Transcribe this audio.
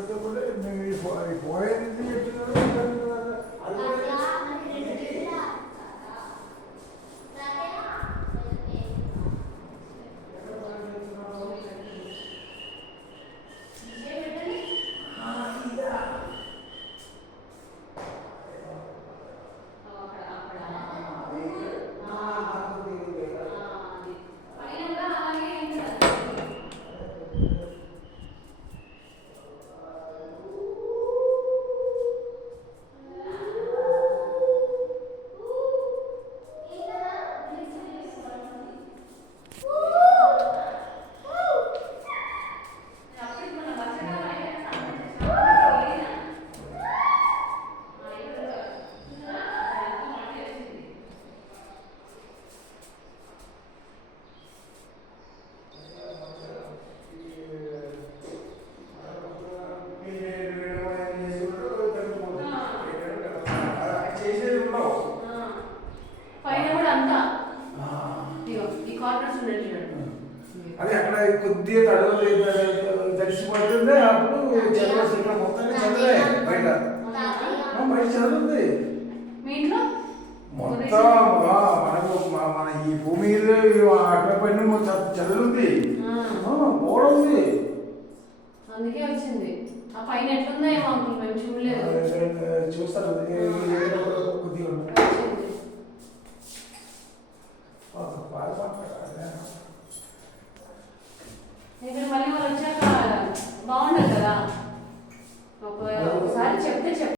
పెడితే కూడా మేము పోయేది చెప్తున్నారు అది అక్కడ కొద్దిగా తడిసిపోతుంది. అప్పుడు చదవచ్చు ఇక్కడ మొత్తాన్ని చదవలే బయట బయట చదువుతుంది మొత్తం మనకు మన ఈ భూమి అక్కడ పైన చదువుతుంది పోవడం ఉంది. అందుకే వచ్చింది. ఆ పైన ఎట్లుందో ఏమో మేము చూడలేదు. చూస్తాను కొద్దిగా ఇక్కడ మళ్ళీ